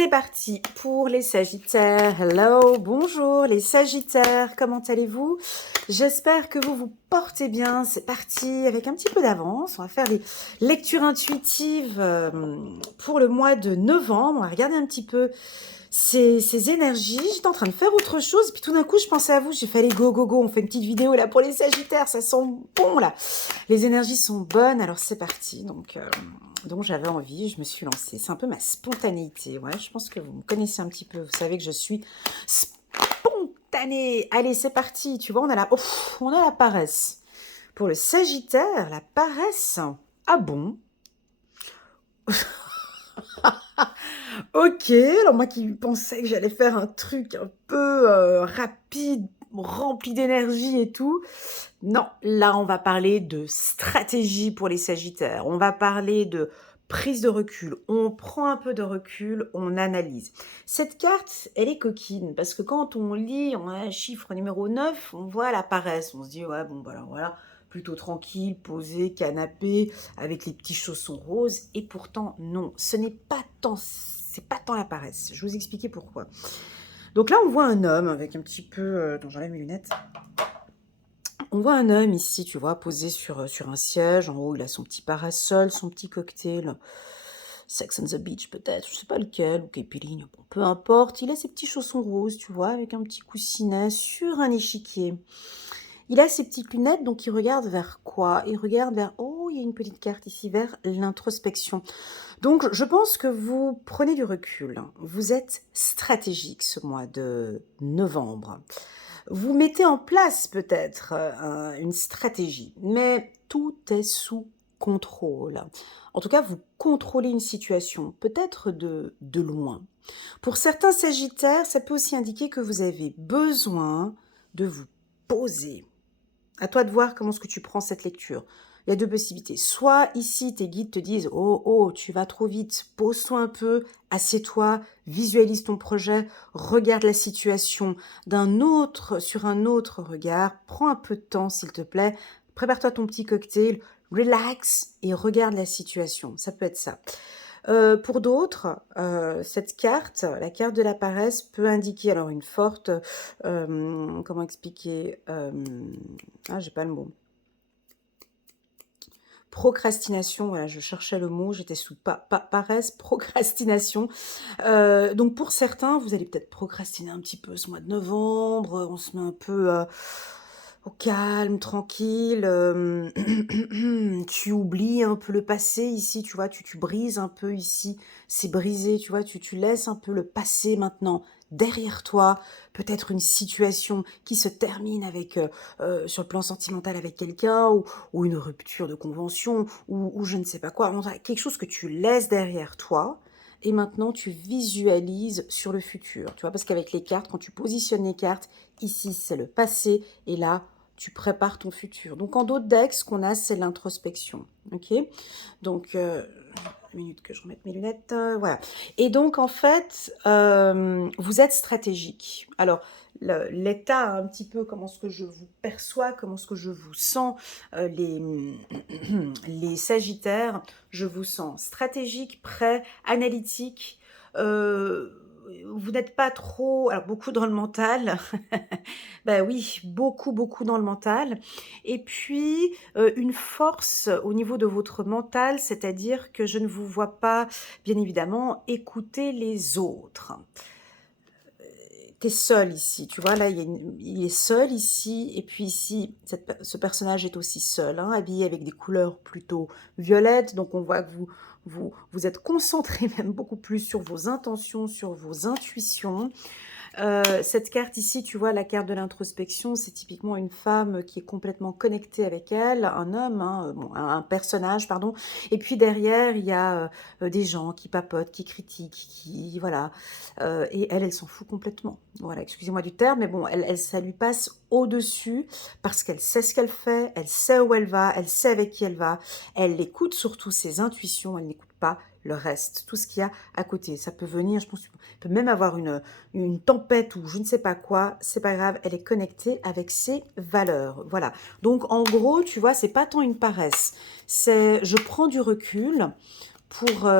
C'est parti pour les Sagittaires. Hello, bonjour les Sagittaires, comment allez-vous? J'espère que vous vous portez bien. C'est parti avec un petit peu d'avance. On va faire les lectures intuitives pour le mois de novembre. On va regarder un petit peu ces énergies. J'étais en train de faire autre chose, et puis tout d'un coup, je pensais à vous. J'ai fait, allez, go, go, go. On fait une petite vidéo là pour les Sagittaires. Ça sent bon là. Les énergies sont bonnes, alors c'est parti. Donc j'avais envie, je me suis lancée. C'est un peu ma spontanéité. Ouais, je pense que vous me connaissez un petit peu. Vous savez que je suis spontanée. Allez, c'est parti. Tu vois, on a la paresse. Pour le Sagittaire, la paresse. Ah bon? Ok, alors moi qui pensais que j'allais faire un truc un peu rapide, rempli d'énergie et tout. Non, là on va parler de stratégie pour les Sagittaires. On va parler de prise de recul. On prend un peu de recul, on analyse. Cette carte, elle est coquine parce que quand on lit, on a un chiffre numéro 9, on voit la paresse. On se dit, ouais, bon, voilà, plutôt tranquille, posé, canapé, avec les petits chaussons roses. Et pourtant, non, ce n'est pas tant, c'est pas tant la paresse. Je vais vous expliquer pourquoi. Donc là, on voit un homme avec un petit peu... Attends, j'enlève mes lunettes. On voit un homme ici, tu vois, posé sur un siège. En haut, il a son petit parasol, son petit cocktail. Sex on the Beach peut-être, je sais pas lequel, ou Caipirinha, bon, peu importe. Il a ses petits chaussons roses, tu vois, avec un petit coussinet sur un échiquier. Il a ses petites lunettes, donc il regarde vers quoi? Il regarde vers... Oh, il y a une petite carte ici, vers l'introspection. Donc, je pense que vous prenez du recul. Vous êtes stratégique ce mois de novembre. Vous mettez en place peut-être une stratégie, mais tout est sous contrôle. En tout cas, vous contrôlez une situation, peut-être de loin. Pour certains Sagittaires, ça peut aussi indiquer que vous avez besoin de vous poser. À toi de voir comment est-ce que tu prends cette lecture. Il y a deux possibilités. Soit ici, tes guides te disent « Oh, oh, tu vas trop vite, pose-toi un peu, assieds-toi, visualise ton projet, regarde la situation sur un autre regard, prends un peu de temps s'il te plaît, prépare-toi ton petit cocktail, relax et regarde la situation. » Ça peut être ça. Pour d'autres, cette carte, la carte de la paresse, peut indiquer alors une forte, comment expliquer, j'ai pas le mot. Procrastination, voilà, je cherchais le mot, j'étais sous paresse, procrastination. Donc pour certains, vous allez peut-être procrastiner un petit peu ce mois de novembre, on se met un peu au calme, tranquille, tu oublies un peu le passé ici, tu vois, tu brises un peu ici, c'est brisé, tu vois, tu laisses un peu le passé maintenant derrière toi, peut-être une situation qui se termine avec, sur le plan sentimental avec quelqu'un, ou une rupture de convention, ou je ne sais pas quoi, quelque chose que tu laisses derrière toi, et maintenant tu visualises sur le futur, tu vois, parce qu'avec les cartes, quand tu positionnes les cartes, ici c'est le passé, et là tu prépares ton futur. Donc en d'autres decks, ce qu'on a, c'est l'introspection, ok? Donc, une minute que je remette mes lunettes, voilà. Et donc en fait, vous êtes stratégique. Alors, l'état, un petit peu, comment est-ce que je vous perçois, comment est-ce que je vous sens, les Sagittaires, je vous sens stratégique, prêt, analytique, vous n'êtes pas trop, alors beaucoup dans le mental, ben oui, beaucoup, beaucoup dans le mental, et puis une force au niveau de votre mental, c'est-à-dire que je ne vous vois pas, bien évidemment, écouter les autres. T'es seul ici, tu vois, là, il est seul ici, et puis ici, ce personnage est aussi seul, hein, habillé avec des couleurs plutôt violettes, donc on voit que vous êtes concentré même beaucoup plus sur vos intentions, sur vos intuitions. Cette carte ici, tu vois, la carte de l'introspection, c'est typiquement une femme qui est complètement connectée avec elle, un homme, hein, bon, un personnage, pardon. Et puis derrière, il y a des gens qui papotent, qui critiquent, voilà. Et elle s'en fout complètement. Voilà, excusez-moi du terme, mais bon, ça lui passe au-dessus parce qu'elle sait ce qu'elle fait, elle sait où elle va, elle sait avec qui elle va. Elle écoute surtout ses intuitions, elle n'écoute pas le reste, tout ce qu'il y a à côté. Ça peut venir, je pense, peut même avoir une tempête ou je ne sais pas quoi, c'est pas grave, elle est connectée avec ses valeurs. Voilà. Donc en gros, tu vois, c'est pas tant une paresse, c'est je prends du recul pour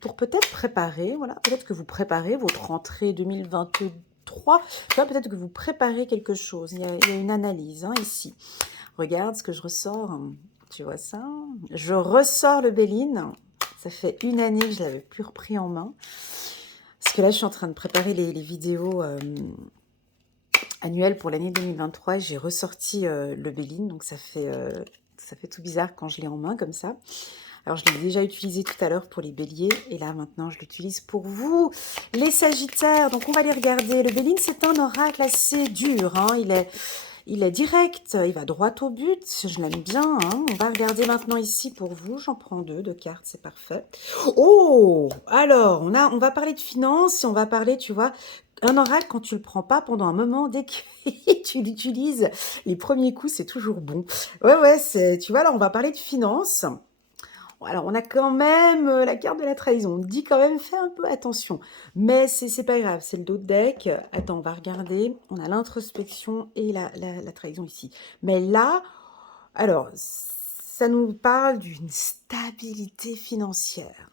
pour peut-être préparer, voilà, peut-être que vous préparez votre rentrée 2023, tu vois, peut-être que vous préparez quelque chose. Il y a une analyse hein, ici. Regarde ce que je ressors. Tu vois ça? Je ressors le Béline. Ça fait une année que je l'avais plus repris en main. Parce que là, je suis en train de préparer les vidéos annuelles pour l'année 2023. J'ai ressorti le Béline. Donc, ça fait tout bizarre quand je l'ai en main comme ça. Alors, je l'ai déjà utilisé tout à l'heure pour les béliers. Et là, maintenant, je l'utilise pour vous, les sagittaires. Donc, on va les regarder. Le Béline, c'est un oracle assez dur. Hein. Il est direct, il va droit au but, je l'aime bien. Hein. On va regarder maintenant ici pour vous. J'en prends deux cartes, c'est parfait. Oh! Alors, on va parler de finances, on va parler, tu vois, un oracle, quand tu le prends pas pendant un moment, dès que tu l'utilises, les premiers coups, c'est toujours bon. Ouais, tu vois, alors on va parler de finances. Alors, on a quand même la carte de la trahison. On dit quand même, fais un peu attention. Mais c'est pas grave, c'est le dos de deck. Attends, on va regarder. On a l'introspection et la trahison ici. Mais là, alors, ça nous parle d'une stabilité financière.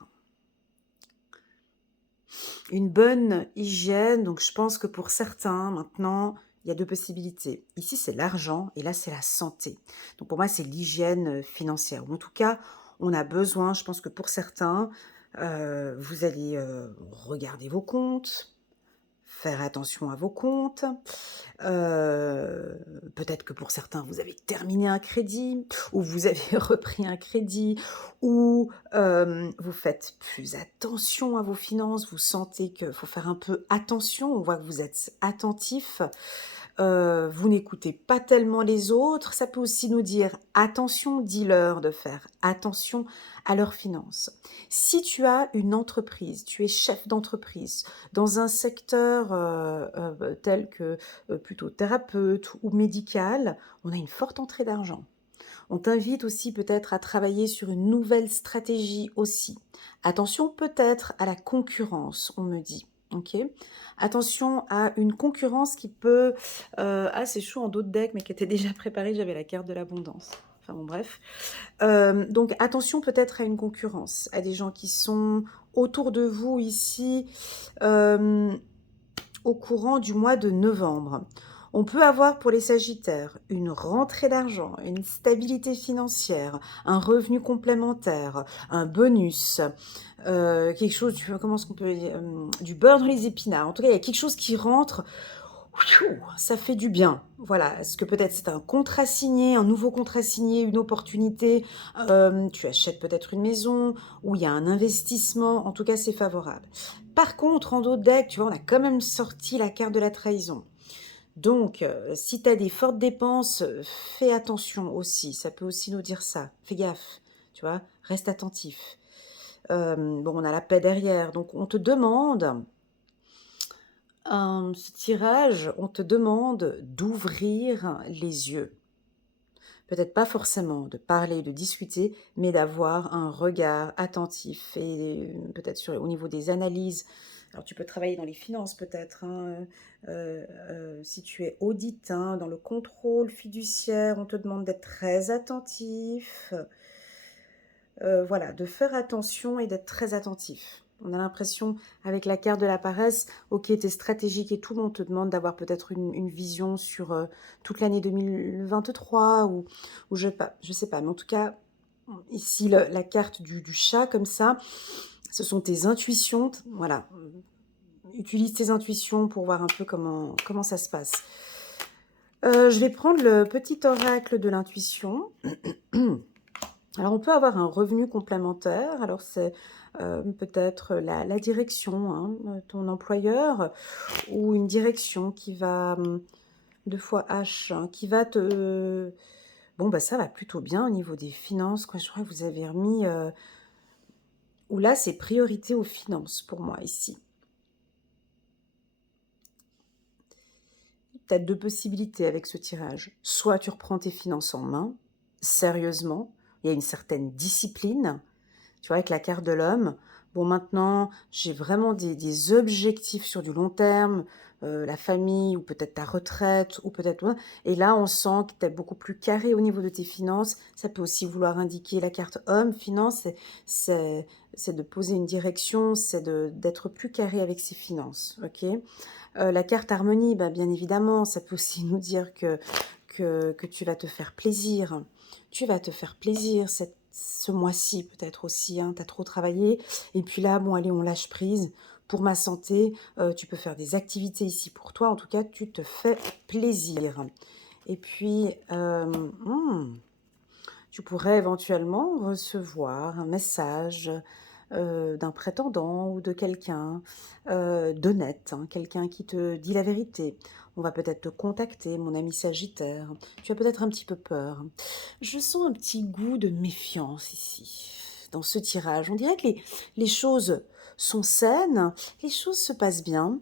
Une bonne hygiène. Donc, je pense que pour certains, maintenant, il y a deux possibilités. Ici, c'est l'argent et là, c'est la santé. Donc, pour moi, c'est l'hygiène financière. Ou en tout cas, on a besoin, je pense que pour certains, vous allez regarder vos comptes, faire attention à vos comptes. Peut-être que pour certains, vous avez terminé un crédit, ou vous avez repris un crédit, ou vous faites plus attention à vos finances, vous sentez qu'il faut faire un peu attention, on voit que vous êtes attentif. Vous n'écoutez pas tellement les autres, ça peut aussi nous dire attention, dis-leur de faire attention à leurs finances. Si tu as une entreprise, tu es chef d'entreprise dans un secteur tel que plutôt thérapeute ou médical, on a une forte entrée d'argent. On t'invite aussi peut-être à travailler sur une nouvelle stratégie aussi. Attention peut-être à la concurrence, on me dit. Ok. Attention à une concurrence qui peut... ah, c'est chaud en dos de deck, mais qui était déjà préparée, j'avais la carte de l'abondance. Enfin bon, bref. Donc attention peut-être à une concurrence, à des gens qui sont autour de vous ici au courant du mois de novembre. On peut avoir pour les Sagittaires une rentrée d'argent, une stabilité financière, un revenu complémentaire, un bonus, quelque chose, comment est-ce qu'on peut dire, du beurre dans les épinards. En tout cas, il y a quelque chose qui rentre, ça fait du bien. Voilà, est-ce que peut-être c'est un contrat signé, un nouveau contrat signé, une opportunité, tu achètes peut-être une maison, ou il y a un investissement, en tout cas c'est favorable. Par contre, en dos de deck, tu vois, on a quand même sorti la carte de la trahison. Donc, si tu as des fortes dépenses, fais attention aussi. Ça peut aussi nous dire ça. Fais gaffe, tu vois, reste attentif. Bon, on a la paix derrière. Donc, on te demande, ce tirage, on te demande d'ouvrir les yeux. Peut-être pas forcément de parler, de discuter, mais d'avoir un regard attentif et peut-être au niveau des analyses. Alors tu peux travailler dans les finances peut-être, hein, si tu es audit, hein, dans le contrôle fiduciaire, on te demande d'être très attentif. Voilà, de faire attention et d'être très attentif. On a l'impression, avec la carte de la paresse, ok, t'es stratégique et tout, mais on te demande d'avoir peut-être une vision sur toute l'année 2023 ou je sais pas. Mais en tout cas, ici, la carte du chat, comme ça, ce sont tes intuitions. Voilà, utilise tes intuitions pour voir un peu comment ça se passe. Je vais prendre le petit oracle de l'intuition. Alors, on peut avoir un revenu complémentaire. Alors, c'est peut-être la direction, hein, ton employeur, ou une direction qui va, 2 fois H, hein, qui va te... Bon, bah ça va plutôt bien au niveau des finances, quoi. Je crois que vous avez remis... Ou là, c'est priorité aux finances pour moi, ici. Tu as deux possibilités avec ce tirage. Soit tu reprends tes finances en main, sérieusement, il y a une certaine discipline. Tu vois, avec la carte de l'homme, Bon, maintenant, j'ai vraiment des objectifs sur du long terme, la famille ou peut-être ta retraite ou peut-être ouais, et là, on sent que tu es beaucoup plus carré au niveau de tes finances. Ça peut aussi vouloir indiquer la carte homme, finance, c'est c'est de poser une direction, c'est d'être plus carré avec ses finances, OK? La carte harmonie, bah, bien évidemment, ça peut aussi nous dire que tu vas te faire plaisir. Tu vas te faire plaisir ce mois-ci peut-être aussi, hein, tu as trop travaillé et puis là, bon allez, on lâche prise. Pour ma santé, tu peux faire des activités ici pour toi. En tout cas, tu te fais plaisir et puis, tu pourrais éventuellement recevoir un message, d'un prétendant ou de quelqu'un, d'honnête, hein, quelqu'un qui te dit la vérité. On va peut-être te contacter, mon ami Sagittaire. Tu as peut-être un petit peu peur. Je sens un petit goût de méfiance ici, dans ce tirage. On dirait que les choses sont saines, les choses se passent bien,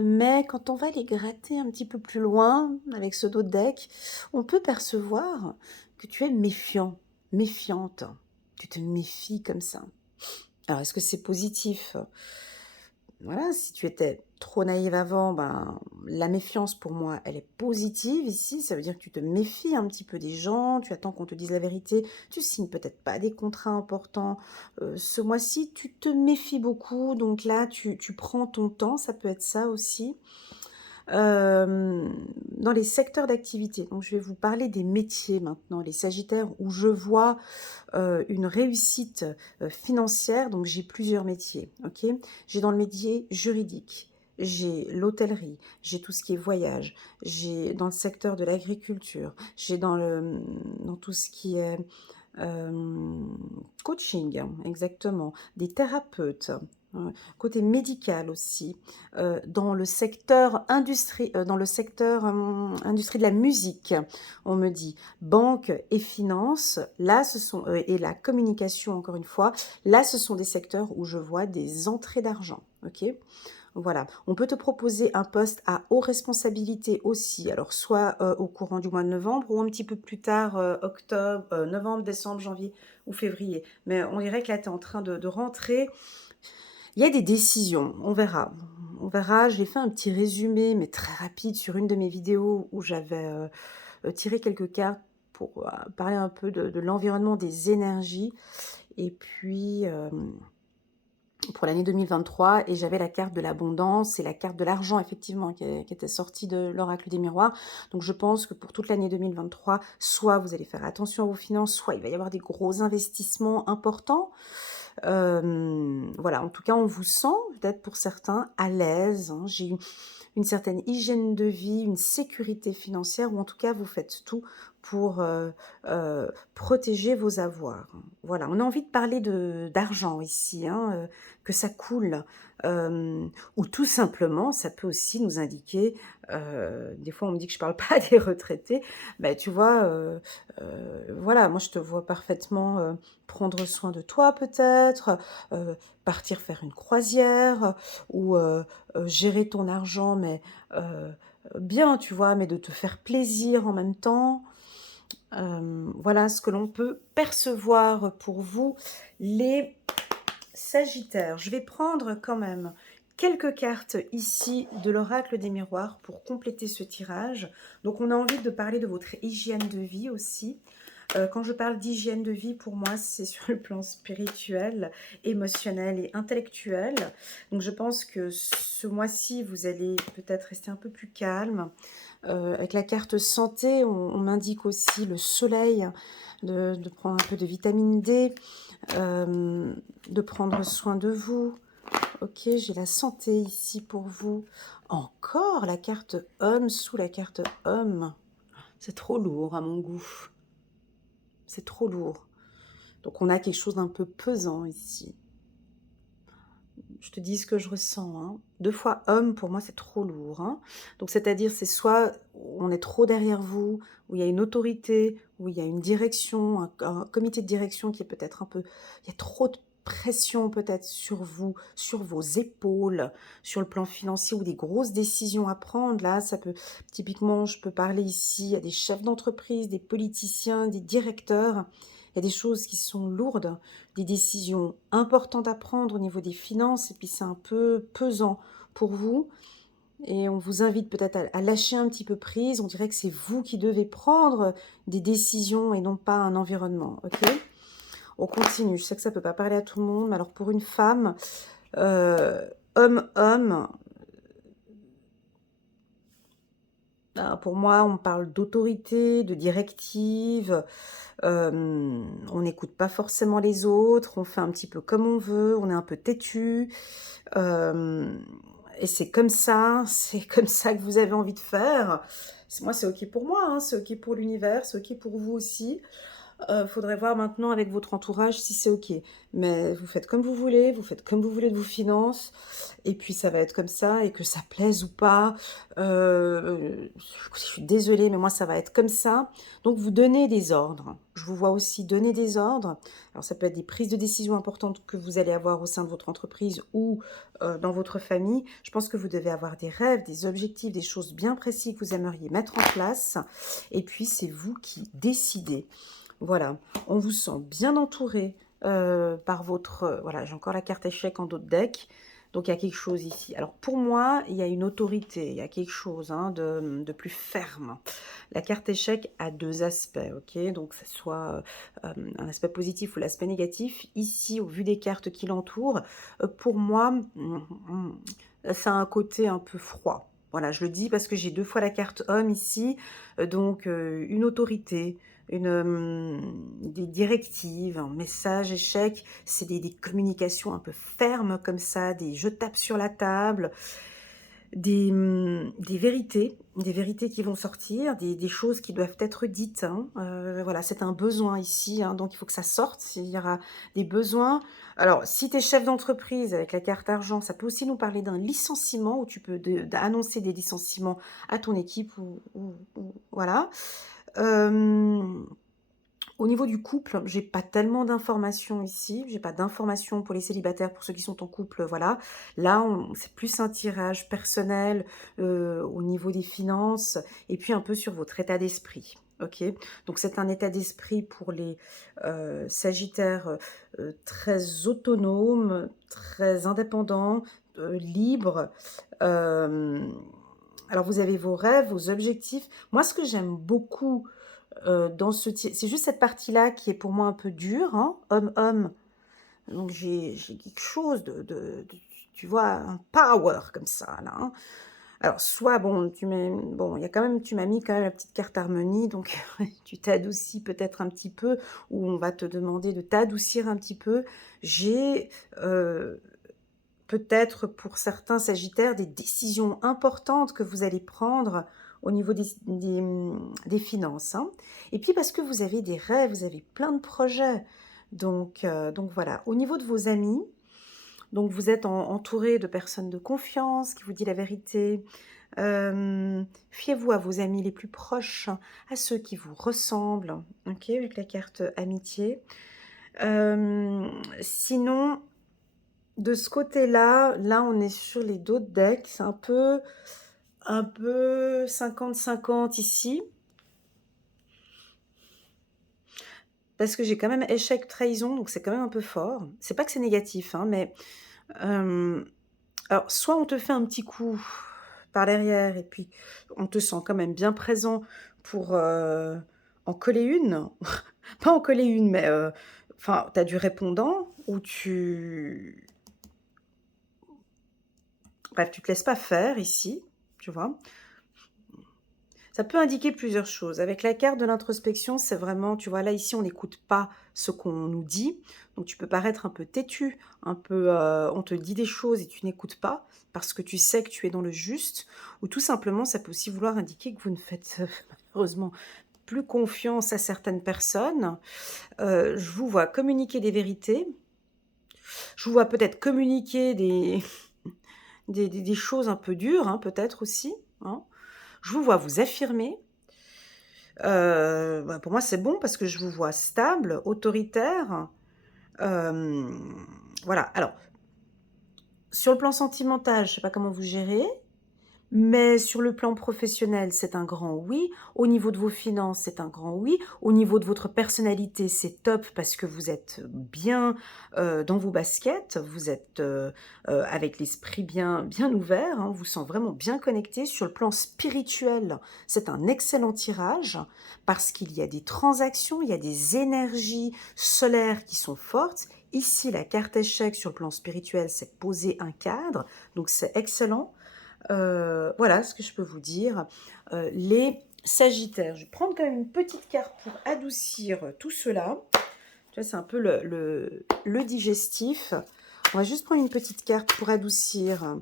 mais quand on va les gratter un petit peu plus loin avec ce dos de deck, on peut percevoir que tu es méfiant, méfiante. Tu te méfies comme ça. Alors, est-ce que c'est positif? Voilà, si tu étais trop naïve avant, ben, la méfiance pour moi, elle est positive ici. Ça veut dire que tu te méfies un petit peu des gens, tu attends qu'on te dise la vérité, tu signes peut-être pas des contrats importants. Ce mois-ci, tu te méfies beaucoup, donc là, tu prends ton temps, ça peut être ça aussi. Dans les secteurs d'activité, donc je vais vous parler des métiers maintenant, les sagittaires, où je vois une réussite financière, donc j'ai plusieurs métiers, ok? J'ai dans le métier juridique, j'ai l'hôtellerie, j'ai tout ce qui est voyage, j'ai dans le secteur de l'agriculture, j'ai dans tout ce qui est coaching, exactement, des thérapeutes, côté médical aussi, dans le secteur industrie de la musique, on me dit banque et finance, là ce sont et la communication encore une fois, là ce sont des secteurs où je vois des entrées d'argent, OK? Voilà, on peut te proposer un poste à haute responsabilité aussi, alors soit, au courant du mois de novembre ou un petit peu plus tard, octobre, novembre, décembre, janvier ou février. Mais on dirait que là, tu es en train de rentrer. Il y a des décisions, on verra. On verra, j'ai fait un petit résumé, mais très rapide sur une de mes vidéos où j'avais, tiré quelques cartes pour, parler un peu de l'environnement des énergies et puis, pour l'année 2023 et j'avais la carte de l'abondance et la carte de l'argent effectivement qui était sortie de l'oracle des miroirs. Donc je pense que pour toute l'année 2023, soit vous allez faire attention à vos finances, soit il va y avoir des gros investissements importants. Voilà, en tout cas, on vous sent peut-être pour certains à l'aise, hein. J'ai une certaine hygiène de vie, une sécurité financière ou en tout cas, vous faites tout pour, protéger vos avoirs. Voilà, on a envie de parler d'argent ici, hein, que ça coule, ou tout simplement, ça peut aussi nous indiquer, des fois on me dit que je parle pas des retraités, bah, tu vois, voilà, moi je te vois parfaitement, prendre soin de toi peut-être, partir faire une croisière, ou, gérer ton argent mais, bien, tu vois? Mais de te faire plaisir en même temps. Voilà ce que l'on peut percevoir pour vous, les Sagittaires. Je vais prendre quand même quelques cartes ici de l'oracle des miroirs pour compléter ce tirage. Donc on a envie de parler de votre hygiène de vie aussi. Quand je parle d'hygiène de vie, pour moi, c'est sur le plan spirituel, émotionnel et intellectuel. Donc je pense que ce mois-ci, vous allez peut-être rester un peu plus calme. Avec la carte santé, on m'indique aussi le soleil, de prendre un peu de vitamine D, de prendre soin de vous. Ok, j'ai la santé ici pour vous. Encore la carte homme sous la carte homme. C'est trop lourd à mon goût. C'est trop lourd. Donc on a quelque chose d'un peu pesant ici. Je te dis ce que je ressens, hein. 2 fois homme, pour moi, c'est trop lourd, hein. Donc c'est-à-dire, c'est soit on est trop derrière vous, où il y a une autorité, où il y a une direction, un comité de direction qui est peut-être un peu il y a trop de pression peut-être sur vous, sur vos épaules, sur le plan financier ou des grosses décisions à prendre. Là, ça peut typiquement, je peux parler ici à des chefs d'entreprise, des politiciens, des directeurs Il y a des choses qui sont lourdes, des décisions importantes à prendre au niveau des finances et puis c'est un peu pesant pour vous et on vous invite peut-être à lâcher un petit peu prise. On dirait que c'est vous qui devez prendre des décisions et non pas un environnement, OK? On continue. Je sais que ça peut pas parler à tout le monde, mais alors pour une femme, homme-homme, pour moi, on parle d'autorité, de directive, on n'écoute pas forcément les autres, on fait un petit peu comme on veut, on est un peu têtu, hem et c'est comme ça que vous avez envie de faire. C'est moi, c'est OK pour moi, hein, c'est OK pour l'univers, c'est OK pour vous aussi. Faudrait voir maintenant avec votre entourage si c'est OK. Mais vous faites comme vous faites comme vous voulez de vos finances et puis ça va être comme ça et que ça plaise ou pas, je suis désolée, mais moi ça va être comme ça. Donc vous donnez des ordres. Je vous vois aussi donner des ordres. Alors ça peut être des prises de décision importantes que vous allez avoir au sein de votre entreprise ou, dans votre famille. Je pense que vous devez avoir des rêves, des objectifs, des choses bien précises que vous aimeriez mettre en place et puis c'est vous qui décidez. Voilà, on vous sent bien entouré, par votre, voilà, j'ai encore la carte échec en dos de deck, donc il y a quelque chose ici. Alors pour moi, il y a une autorité, il y a quelque chose, hein, de plus ferme. La carte échec a 2 aspects, OK? Donc que ce soit, un aspect positif ou l'aspect négatif. Ici, au vu des cartes qui l'entourent, pour moi, ça a un côté un peu froid. Voilà, je le dis parce que j'ai 2 fois la carte homme ici, donc une autorité, des directives, un message échec, c'est des communications un peu fermes comme ça, des «je tape sur la table», des vérités qui vont sortir, des choses qui doivent être dites, hein. Voilà, c'est un besoin ici, hein, donc il faut que ça sorte. Il y aura des besoins. Alors, si tu es chef d'entreprise avec la carte argent, ça peut aussi nous parler d'un licenciement où tu peux annoncer des licenciements à ton équipe ou voilà. Hem Au niveau du couple, j'ai pas tellement d'informations ici. J'ai pas d'informations pour les célibataires, pour ceux qui sont en couple, voilà. Là, c'est plus un tirage personnel, au niveau des finances et puis un peu sur votre état d'esprit, OK? Donc c'est un état d'esprit pour les, sagittaires, très autonomes, très indépendants, libres. Hem, alors vous avez vos rêves, vos objectifs. Moi, ce que j'aime beaucoup dans c'est juste cette partie-là qui est pour moi un peu dure, hein, homme-homme. Donc j'ai quelque chose de tu vois, un power comme ça là, hein. Alors soit bon, il y a quand même tu m'as mis quand même la petite carte harmonie, donc tu t'adoucis peut-être un petit peu ou on va te demander de t'adoucir un petit peu. J'ai, peut-être pour certains sagittaires, des décisions importantes que vous allez prendre au niveau des finances, hein. Et puis parce que vous avez des rêves, vous avez plein de projets. Donc voilà. Au niveau de vos amis, donc vous êtes entouré de personnes de confiance qui vous disent la vérité. Fiez-vous à vos amis les plus proches, à ceux qui vous ressemblent, OK, avec la carte amitié. Sinon, de ce côté-là, là, on est sur les dos de deck, c'est un peu 50-50 ici, parce que j'ai quand même échec, trahison, donc c'est quand même un peu fort. C'est pas que c'est négatif, hein, mais hem, alors soit on te fait un petit coup par derrière et puis on te sent quand même bien présent pour, en coller une. Pas en coller une, mais enfin, tu as du répondant ou bref, tu te laisses pas faire ici, tu vois? Ça peut indiquer plusieurs choses. Avec la carte de l'introspection, c'est vraiment, tu vois, là, ici, on n'écoute pas ce qu'on nous dit. Donc, tu peux paraître un peu têtu, un peu, on te dit des choses et tu n'écoutes pas parce que tu sais que tu es dans le juste. Ou tout simplement, ça peut aussi vouloir indiquer que vous ne faites malheureusement plus confiance à certaines personnes. Je vous vois communiquer des vérités. Je vous vois peut-être communiquer des choses un peu dures, hein, peut-être aussi, hein. Je vous vois vous affirmer. Bah, pour moi, c'est bon parce que je vous vois stable, autoritaire, voilà. Alors, sur le plan sentimental, je sais pas comment vous gérez, Mais sur le plan professionnel, c'est un grand oui. Au niveau de vos finances, c'est un grand oui. Au niveau de votre personnalité, c'est top parce que vous êtes bien dans vos baskets, vous êtes avec l'esprit bien ouvert, hein, on vous sent vraiment bien connecté. Sur le plan spirituel, c'est un excellent tirage parce qu'il y a des transactions, il y a des énergies solaires qui sont fortes. Ici, la carte échec sur le plan spirituel, c'est poser un cadre, donc c'est excellent. Voilà ce que je peux vous dire. Les Sagittaires, je vais prendre quand même une petite carte pour adoucir tout cela. Tu vois, c'est un peu le digestif. On va juste prendre une petite carte pour adoucir.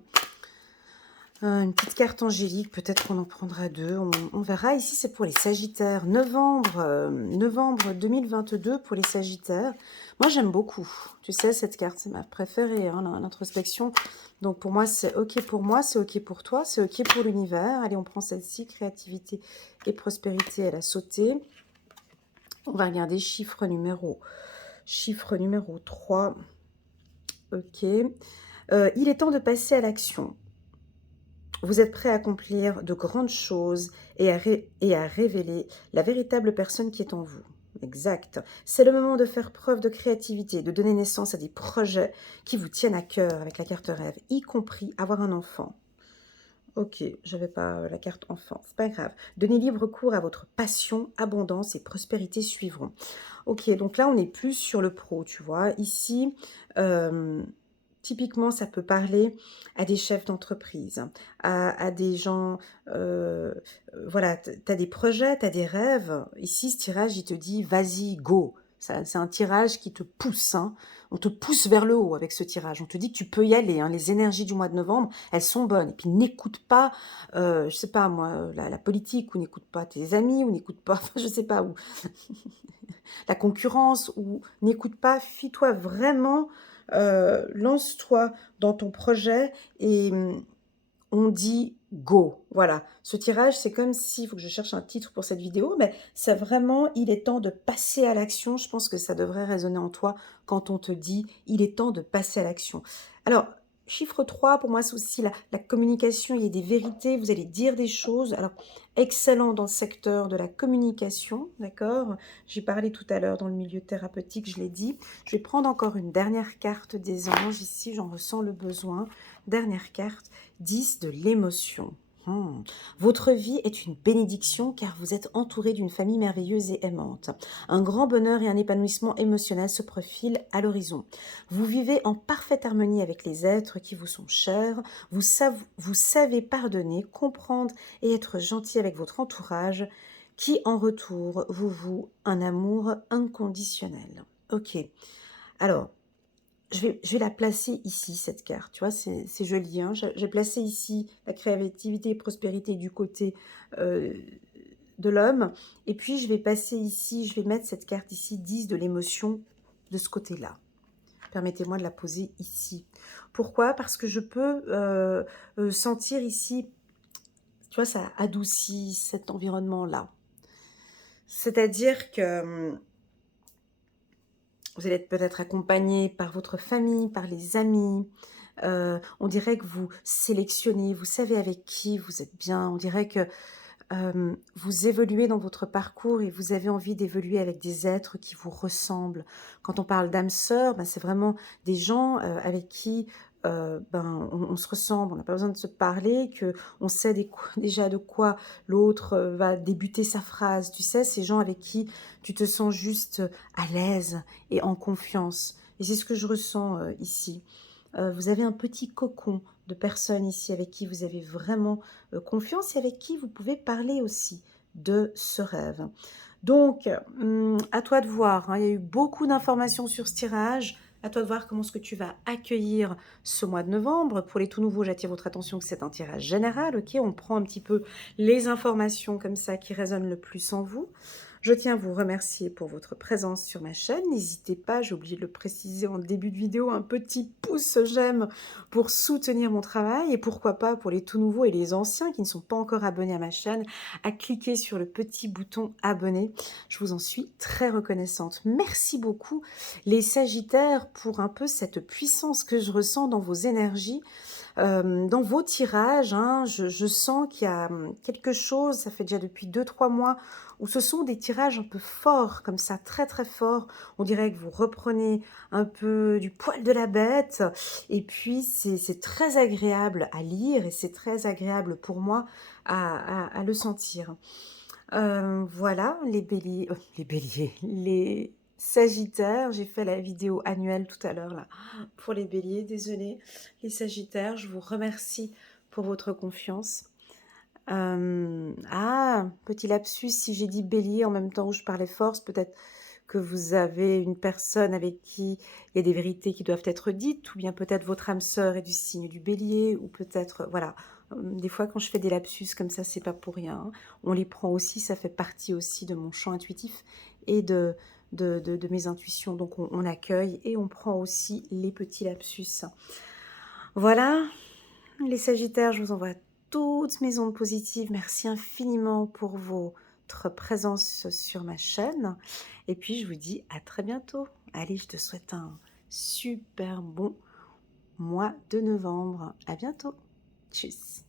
Une petite carte angélique, peut-être qu'on en prendra deux, on verra. Ici, c'est pour les Sagittaires. Novembre 2022 pour les Sagittaires. Moi, j'aime beaucoup. Tu sais, cette carte, c'est ma préférée, hein, l'introspection. Donc, pour moi, c'est OK pour moi, c'est OK pour toi, c'est OK pour l'univers. Allez, on prend celle-ci, créativité et prospérité, elle a sauté. On va regarder chiffre numéro 3. OK. Il est temps de passer à l'action. Vous êtes prêt à accomplir de grandes choses et à révéler la véritable personne qui est en vous. Exact. C'est le moment de faire preuve de créativité, de donner naissance à des projets qui vous tiennent à cœur avec la carte rêve, y compris avoir un enfant. Ok, j'avais pas la carte enfant, c'est pas grave. Donnez libre cours à votre passion, abondance et prospérité suivront. Ok, donc là on est plus sur le pro, tu vois. Ici, typiquement, ça peut parler à des chefs d'entreprise, à des gens, voilà, tu as des projets, tu as des rêves. Ici, ce tirage, il te dit, vas-y, go. C'est un tirage qui te pousse, hein. On te pousse vers le haut avec ce tirage. On te dit que tu peux y aller, hein. Les énergies du mois de novembre, elles sont bonnes. Et puis, n'écoute pas, je sais pas moi, la politique, ou n'écoute pas tes amis, ou n'écoute pas, je sais pas, ou la concurrence, ou n'écoute pas, fie-toi vraiment, lance-toi dans ton projet et on dit go. Voilà, ce tirage, c'est comme si, il faut que je cherche un titre pour cette vidéo, mais c'est vraiment, il est temps de passer à l'action. Je pense que ça devrait résonner en toi quand on te dit, il est temps de passer à l'action. Alors, chiffre 3, pour moi, c'est aussi la communication, il y a des vérités, vous allez dire des choses. Alors, excellent dans le secteur de la communication, d'accord? J'ai parlé tout à l'heure dans le milieu thérapeutique, je l'ai dit. Je vais prendre encore une dernière carte des anges ici, j'en ressens le besoin. Dernière carte, 10 de l'émotion. Votre vie est une bénédiction car vous êtes entouré d'une famille merveilleuse et aimante. Un grand bonheur et un épanouissement émotionnel se profilent à l'horizon. Vous vivez en parfaite harmonie avec les êtres qui vous sont chers. Vous savez pardonner, comprendre et être gentil avec votre entourage qui, en retour, vous voue un amour inconditionnel. Ok. Alors, je vais la placer ici, cette carte, tu vois, c'est joli, hein. J'ai placé ici la créativité et prospérité du côté de l'homme, et puis je vais passer ici, je vais mettre cette carte ici, 10 de l'émotion, de ce côté-là. Permettez-moi de la poser ici. Pourquoi? Parce que je peux sentir ici, tu vois, ça adoucit cet environnement-là. C'est-à-dire que vous allez être peut-être accompagné par votre famille, par les amis. On dirait que vous sélectionnez, vous savez avec qui vous êtes bien. On dirait que vous évoluez dans votre parcours et vous avez envie d'évoluer avec des êtres qui vous ressemblent. Quand on parle d'âme sœur, ben, c'est vraiment des gens avec qui ben, on se ressemble, on n'a pas besoin de se parler, que on sait déjà de quoi l'autre va débuter sa phrase. Tu sais, ces gens avec qui tu te sens juste à l'aise et en confiance. Et c'est ce que je ressens ici. Vous avez un petit cocon de personnes ici avec qui vous avez vraiment confiance et avec qui vous pouvez parler aussi de ce rêve. Donc, à toi de voir, hein. Il y a eu beaucoup d'informations sur ce tirage. À toi de voir comment est-ce que tu vas accueillir ce mois de novembre. Pour les tout nouveaux, j'attire votre attention que c'est un tirage général. Ok, on prend un petit peu les informations comme ça qui résonnent le plus en vous. Je tiens à vous remercier pour votre présence sur ma chaîne. N'hésitez pas, j'ai oublié de le préciser en début de vidéo, un petit pouce j'aime pour soutenir mon travail et pourquoi pas pour les tout nouveaux et les anciens qui ne sont pas encore abonnés à ma chaîne, à cliquer sur le petit bouton abonner. Je vous en suis très reconnaissante. Merci beaucoup les Sagittaires pour un peu cette puissance que je ressens dans vos énergies. dans vos tirages, hein, je sens qu'il y a, quelque chose, ça fait déjà depuis 2 3 mois, où ce sont des tirages un peu forts comme ça, très, très forts. On dirait que vous reprenez un peu du poil de la bête et puis c'est très agréable à lire et c'est très agréable pour moi à le sentir. Voilà, les béliers, les sagittaires, j'ai fait la vidéo annuelle tout à l'heure là, pour les béliers, désolée. Les sagittaires, je vous remercie pour votre confiance. Ah, petit lapsus, si j'ai dit bélier en même temps où je parlais force, peut-être que vous avez une personne avec qui il y a des vérités qui doivent être dites, ou bien peut-être votre âme sœur est du signe du bélier, ou peut-être, voilà. Des fois, quand je fais des lapsus comme ça, c'est pas pour rien, hein. On les prend aussi, ça fait partie aussi de mon champ intuitif et de mes intuitions. Donc, on accueille et on prend aussi les petits lapsus. Voilà, les Sagittaires, je vous envoie toutes mes ondes positives. Merci infiniment pour votre présence sur ma chaîne. Et puis, je vous dis à très bientôt. Allez, je te souhaite un super bon mois de novembre. À bientôt. Tchuss.